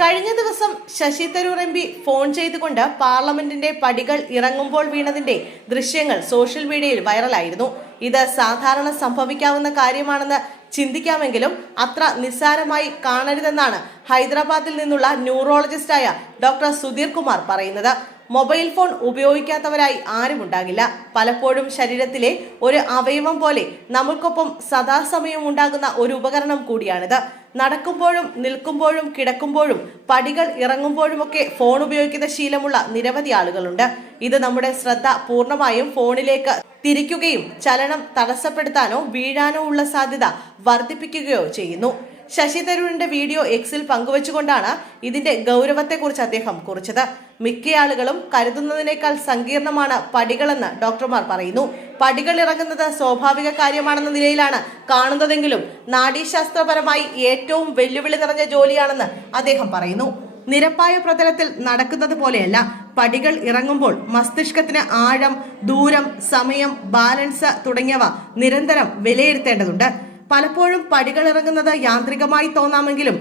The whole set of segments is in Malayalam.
കഴിഞ്ഞ ദിവസം ശശി തരൂർ എംപി ഫോൺ ചെയ്തുകൊണ്ട് പാർലമെന്റിന്റെ പടികൾ ഇറങ്ങുമ്പോൾ വീണതിന്റെ ദൃശ്യങ്ങൾ സോഷ്യൽ മീഡിയയിൽ വൈറലായിരുന്നു. ഇത് സാധാരണ സംഭവിക്കാവുന്ന കാര്യമാണെന്ന് ചിന്തിക്കാമെങ്കിലും അത്ര നിസ്സാരമായി കാണരുതെന്നാണ് ഹൈദരാബാദിൽ നിന്നുള്ള ന്യൂറോളജിസ്റ്റായ ഡോക്ടർ സുധീർ കുമാർ പറയുന്നത്. മൊബൈൽ ഫോൺ ഉപയോഗിക്കാത്തവരായി ആരുമുണ്ടാകില്ല. പലപ്പോഴും ശരീരത്തിലെ ഒരു അവയവം പോലെ നമുക്കൊപ്പം സദാസമയം ഉണ്ടാകുന്ന ഒരു ഉപകരണം കൂടിയാണിത്. നടക്കുമ്പോഴും നിൽക്കുമ്പോഴും കിടക്കുമ്പോഴും പടികൾ ഇറങ്ങുമ്പോഴുമൊക്കെ ഫോൺ ഉപയോഗിക്കുന്ന ശീലമുള്ള നിരവധി ആളുകളുണ്ട്. ഇത് നമ്മുടെ ശ്രദ്ധ പൂർണ്ണമായും ഫോണിലേക്ക് തിരിക്കുകയും ചലനം തടസ്സപ്പെടുത്താനോ വീഴാനോ ഉള്ള സാധ്യത വർദ്ധിപ്പിക്കുകയോ ചെയ്യുന്നു. ശശി തരൂരിന്റെ വീഡിയോ എക്സിൽ പങ്കുവച്ചുകൊണ്ടാണ് ഇതിന്റെ ഗൗരവത്തെക്കുറിച്ച് അദ്ദേഹം കുറിച്ചത്. മിക്ക ആളുകളും കരുതുന്നതിനേക്കാൾ സങ്കീർണമാണ് പടികളെന്ന് ഡോക്ടർമാർ പറയുന്നു. പടികൾ ഇറങ്ങുന്നത് സ്വാഭാവിക കാര്യമാണെന്ന നിലയിലാണ് കാണുന്നതെങ്കിലും നാഡീശാസ്ത്രപരമായി ഏറ്റവും വെല്ലുവിളി നിറഞ്ഞ ജോലിയാണെന്ന് അദ്ദേഹം പറയുന്നു. നിരപ്പായ പ്രതലത്തിൽ നടക്കുന്നത് പോലെയല്ല. പടികൾ ഇറങ്ങുമ്പോൾ മസ്തിഷ്കത്തിന് ആഴം, ദൂരം, സമയം, ബാലൻസ് തുടങ്ങിയവ നിരന്തരം വിലയിരുത്തേണ്ടതുണ്ട്. പലപ്പോഴും പടികൾ ഇറങ്ങുന്നത് യാന്ത്രികമായി തോന്നാമെങ്കിലും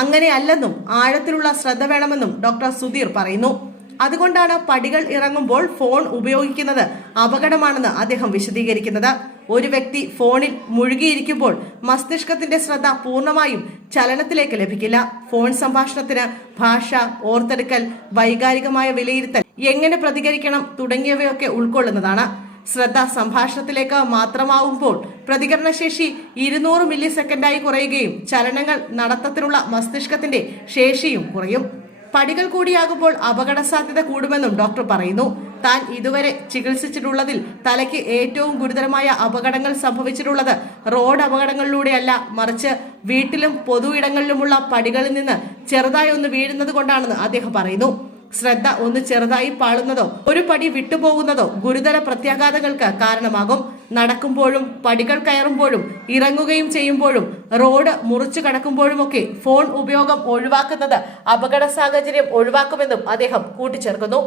അങ്ങനെയല്ലെന്നും ആഴത്തിലുള്ള ശ്രദ്ധ വേണമെന്നും ഡോക്ടർ സുധീർ പറയുന്നു. അതുകൊണ്ടാണ് പടികൾ ഇറങ്ങുമ്പോൾ ഫോൺ ഉപയോഗിക്കുന്നത് അപകടമാണെന്ന് അദ്ദേഹം വിശദീകരിക്കുന്നത്. ഒരു വ്യക്തി ഫോണിൽ മുഴുകിയിരിക്കുമ്പോൾ മസ്തിഷ്കത്തിന്റെ ശ്രദ്ധ പൂർണ്ണമായും ചലനത്തിലേക്ക് ലഭിക്കില്ല. ഫോൺ സംഭാഷണത്തിന് ഭാഷ, ഓർത്തെടുക്കൽ, വൈകാരികമായ വിലയിരുത്തൽ, എങ്ങനെ പ്രതികരിക്കണം തുടങ്ങിയവയൊക്കെ ഉൾക്കൊള്ളുന്നതാണ്. ശ്രദ്ധ സംഭാഷണത്തിലേക്ക് മാത്രമാവുമ്പോൾ പ്രതികരണശേഷി 200 മില്ലി സെക്കൻഡായി കുറയുകയും ചലനങ്ങൾ നടത്തത്തിനുള്ള മസ്തിഷ്കത്തിന്റെ ശേഷിയും കുറയും. പടികൾ കൂടിയാകുമ്പോൾ അപകട സാധ്യത കൂടുമെന്നും ഡോക്ടർ പറയുന്നു. താൻ ഇതുവരെ ചികിത്സിച്ചിട്ടുള്ളതിൽ തലയ്ക്ക് ഏറ്റവും ഗുരുതരമായ അപകടങ്ങൾ സംഭവിച്ചിട്ടുള്ളത് റോഡ് അപകടങ്ങളിലൂടെയല്ല, മറിച്ച് വീട്ടിലും പൊതു ഇടങ്ങളിലുമുള്ള പടികളിൽ നിന്ന് ചെറുതായി ഒന്ന് വീഴുന്നത് കൊണ്ടാണെന്ന് അദ്ദേഹം പറയുന്നു. ശ്രദ്ധ ഒന്ന് ചെറുതായി പാളുന്നതോ ഒരു പടി വിട്ടുപോകുന്നതോ ഗുരുതര പ്രത്യാഘാതങ്ങൾക്ക് കാരണമാകും. നടക്കുമ്പോഴും പടികൾ കയറുമ്പോഴും ഇറങ്ങുകയും ചെയ്യുമ്പോഴും റോഡ് മുറിച്ചു കടക്കുമ്പോഴുമൊക്കെ ഫോൺ ഉപയോഗം ഒഴിവാക്കുന്നത് അപകട സാഹചര്യം ഒഴിവാക്കുമെന്നും അദ്ദേഹം കൂട്ടിച്ചേർക്കുന്നു.